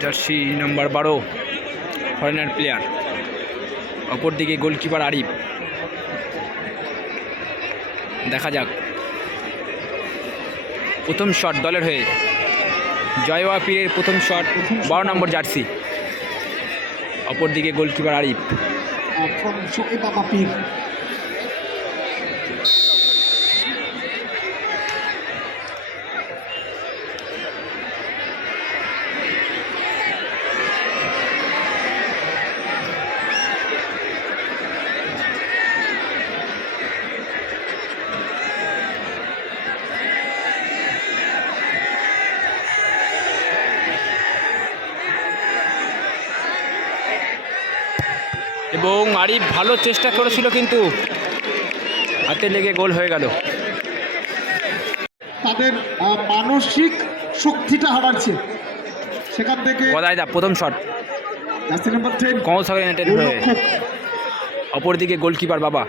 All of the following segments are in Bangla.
জার্সি নাম্বার বারো ফরেনার প্লেয়ার অপরদিকে গোলকিপার আরিফ। দেখা যাক। প্রথম শট দলের হয়ে। জয়ওয়া পীরের প্রথম শট বারো নম্বর জার্সি। অপরদিকে গোলকিপার আরিফ। এবং আরিফ ভালো চেষ্টা করেছিল কিন্তু হাতে লেগে গোল হয়ে গেল। তাদের মানসিক শক্তিটা হারাচ্ছে। সেখান থেকে গদাইদা প্রথম শট কমল সাগর ইউনাইটেড হয়ে। অপরদিকে গোলকিপার বাবা।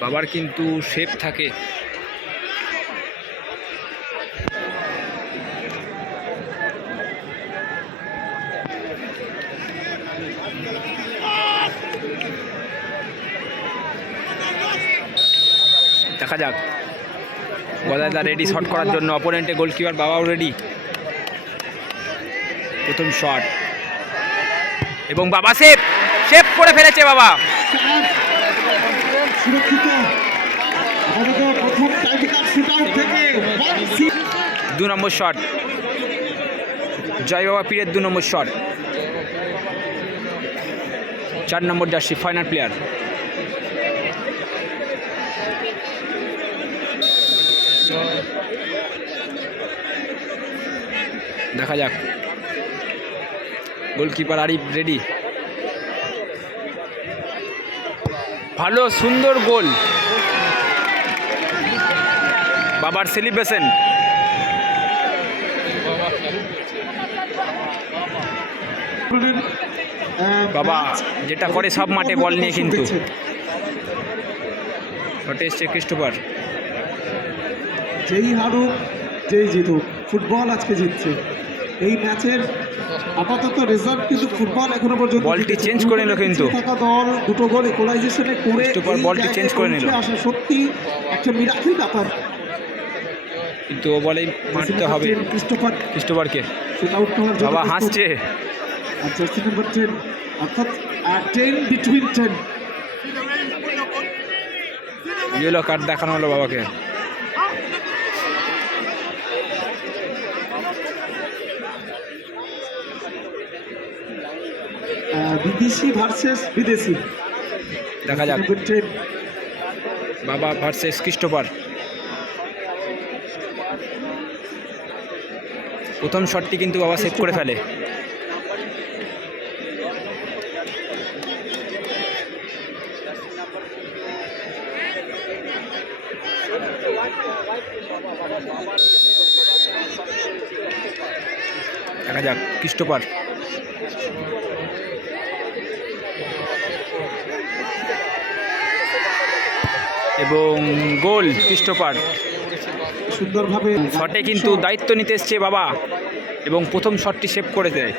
বাবার কিন্তু শেপ থাকে। দেখা যাক। গদাদা রেডি শট করার জন্য। অপোনেন্টে গোলকিপার বাবাও রেডি প্রথম শট এবং বাবা সেভ সেভ করে ফেলেছে বাবা। দু নম্বর শট জয় বাবা পীরের দু নম্বর শট চার নম্বর জার্সি ফাইনাল প্লেয়ার দেখা যাক। Goalkeeper Arif ready. ভালো, সুন্দর গোল। বাবার সেলিব্রেশন বাবা, যেটা করে সব মাঠে বল নিয়ে কিন্তু। শটে এসছে ক্রিস্টোফার। যেই হারুক, যেই জিতুক। ফুটবল আজকে জিতছে। এই ম্যাচের আপাতত রেজাল্ট কিন্তু ফুটবল এখনও পর্যন্ত বলটি চেঞ্জ করে নিল কিন্তু। থাকা দল দুটো গোল ইকুয়ালাইজেশনে করে বলটি চেঞ্জ করে নিল। পৌঁছে আসা সত্যি একটা মিরাকিল ব্যাপার। কিন্তু ও বলেই মারতে হবে। ক্রিস্টোফার ক্রিস্টোফারকে বাবা। হাসছে। আর জার্সি নাম্বার টেন অর্থাৎ ten between ten yellow card দেখানো হলো বাবাকে। বিদেশি ভার্সেস বিদেশি। দেখা যাক। বাবা ভার্সেস ক্রিস্টোফার প্রথম শটটি কিন্তু বাবা সেভ করে ফেলে। দেখা যাক ক্রিস্টোফার এবং গোল ক্রিস্টোফার সুন্দরভাবে শটে কিন্তু দায়িত্ব নিতে এসছে বাবা। এবং প্রথম শটটি সেভ করে দেয়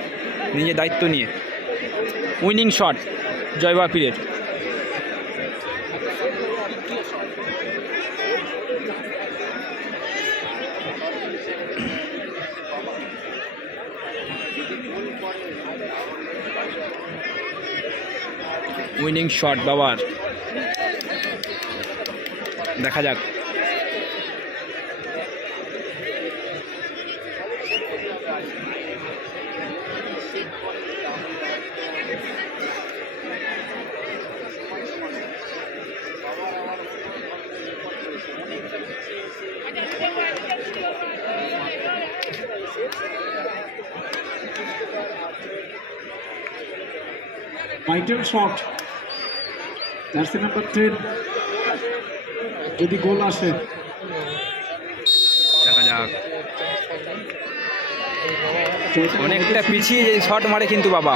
নিজে দায়িত্ব নিয়ে। উইনিং শট জয়বা পীরের উইনিং শট বাবার। দেখা যাক। মাইটেল শট জার্সি নাম্বার টেন যদি গোল আসে। দেখা যাক। অনেকটা পিছিয়ে যে শট মারে কিন্তু বাবা।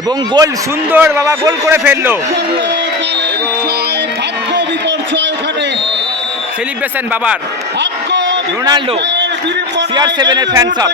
এবং গোল সুন্দর বাবা গোল করে ফেলল। সেলিব্রেশন বাবার। রোনাল্ডো, CR7 এর fans সব।